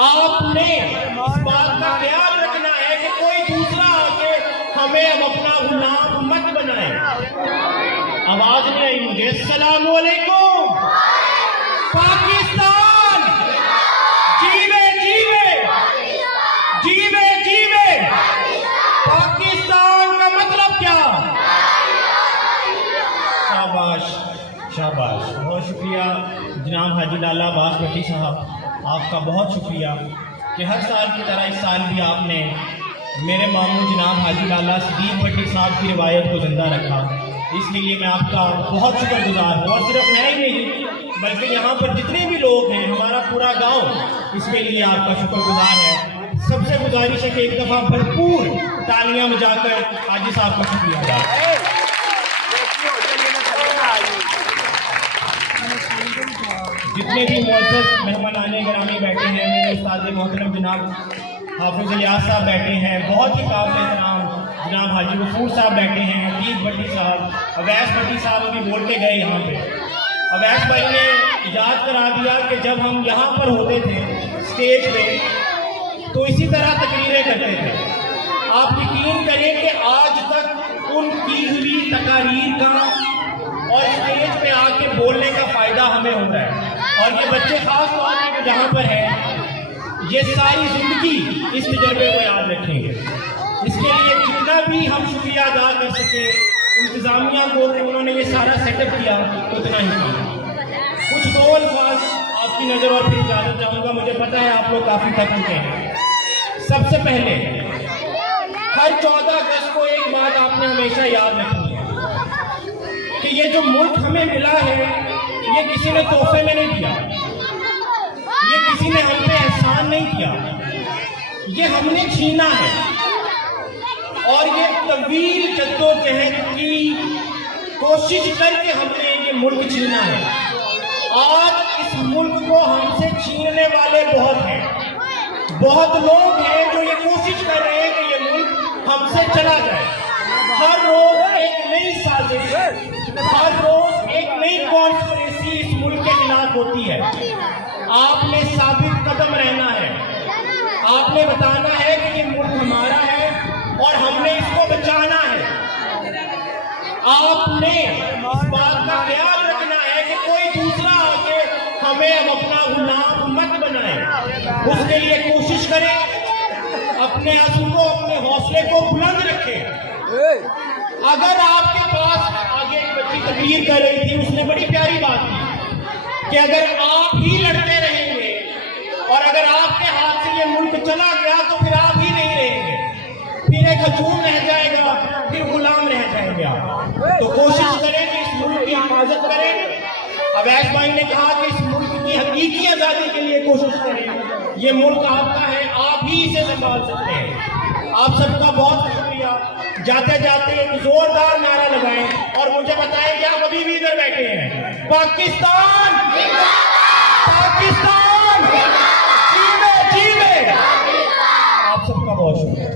آپ نے اس بات کا خیال رکھنا ہے کہ کوئی دوسرا آ کے ہمیں اب اپنا غلام مت بنائے۔ آواز نہیں آئی مجھے۔ السلام علیکم پاکستان، جیوے جیوے جیوے جیوے۔ پاکستان کا مطلب کیا؟ شاباش شاباش، بہت شکریہ جناب حاجی لالہ عباس بھٹی صاحب، آپ کا بہت شکریہ کہ ہر سال کی طرح اس سال بھی آپ نے میرے ماموں جناب حاجی لالہ صدیق بھٹی صاحب کی روایت کو زندہ رکھا۔ اس کے لیے میں آپ کا بہت شکر گزار ہوں، اور صرف میں ہی نہیں بلکہ یہاں پر جتنے بھی لوگ ہیں، ہمارا پورا گاؤں اس کے لیے آپ کا شکر گزار ہے۔ سب سے گزارش ہے کہ ایک دفعہ بھرپور تالیاں بجا کر حاجی صاحب کو شکریہ ادا کریں۔ جتنے بھی معزز مہمانان گرامی بیٹھے ہیں، میرے استاد محترم جناب حافظ الیاس صاحب بیٹھے ہیں، بہت ہی قابل احترام جناب حاجی غفور صاحب بیٹھے ہیں، عتیق بھٹی صاحب، اویس بھٹی صاحب ابھی بول کے گئے یہاں پہ۔ اویس بھائی نے یاد کرا دیا کہ جب ہم یہاں پر ہوتے تھے اسٹیج پہ تو اسی طرح تقریریں کرتے تھے۔ آپ یقین کریں کہ آج تک ان کی ہوئی تقاریر کا اور اسٹیج پہ آ کے بولنے کا فائدہ ہمیں ہوتا ہے، اور یہ بچے خاص طور پہ جہاں پر ہیں یہ ساری زندگی اس تجربے کو یاد رکھیں گے۔ اس کے لیے جتنا بھی ہم شکریہ ادا کر سکے انتظامیہ کو کہ انہوں نے یہ سارا سیٹ اپ کیا، اتنا ہی کیا۔ کچھ دو الفاظ آپ کی نظر اور پھر اجازت چاہوں گا، مجھے پتہ ہے آپ لوگ کافی تھک چکے ہیں۔ سب سے پہلے ہر 14 اگست کو ایک بات آپ نے ہمیشہ یاد رکھنی ہے کہ یہ جو ملک ہمیں ملا ہے یہ کسی نے تحفے میں نہیں دیا، یہ کسی نے ہم پہ احسان نہیں کیا، یہ ہم نے چھینا ہے، اور یہ طویل جدوجہد کی کوشش کر کے ہم نے یہ ملک چھینا ہے۔ آج اس ملک کو ہم سے چھیننے والے بہت ہیں، بہت لوگ ہیں جو یہ کوشش کر رہے ہیں کہ یہ ملک ہم سے چلا جائے۔ ہر روز ایک نئی سازش، ہر روز ایک نئی کانسپریسی اس ملک کے خلاف ہوتی ہے۔ آپ نے ثابت قدم رہنا ہے، آپ نے بتانا ہے کہ یہ ملک ہمارا ہے اور ہم نے اس کو بچانا ہے۔ آپ نے اس بات کا خیال رکھنا ہے کہ کوئی دوسرا آ کے ہمیں اب اپنا غلام مت بنائے۔ اس کے لیے کوشش کریں، اپنے عزم کو، اپنے حوصلے کو بلند رکھیں۔ اگر آپ کے پاس آگے ایک بچی تقریر کر رہی تھی، اس نے بڑی پیاری بات کی کہ اگر آپ ہی لڑتے رہیں گے اور اگر آپ کے ہاتھ سے یہ ملک چلا گیا تو پھر آپ ہی نہیں رہیں گے، پھر ایک ہجوم رہ جائے گا، پھر غلام رہ جائیں گے آپ۔ تو کوشش کریں کہ اس ملک کی حفاظت کریں۔ اویس بھائی نے کہا کہ اس ملک کی حقیقی آزادی کے لیے کوشش کریں۔ یہ ملک آپ کا ہے، آپ ہی اسے سنبھال سکتے ہیں۔ آپ سب کا بہت شکریہ۔ جاتے جاتے ایک زوردار نعرہ لگائیں اور مجھے بتائیں کہ آپ ابھی بھی ادھر بیٹھے ہیں۔ پاکستان، پاکستان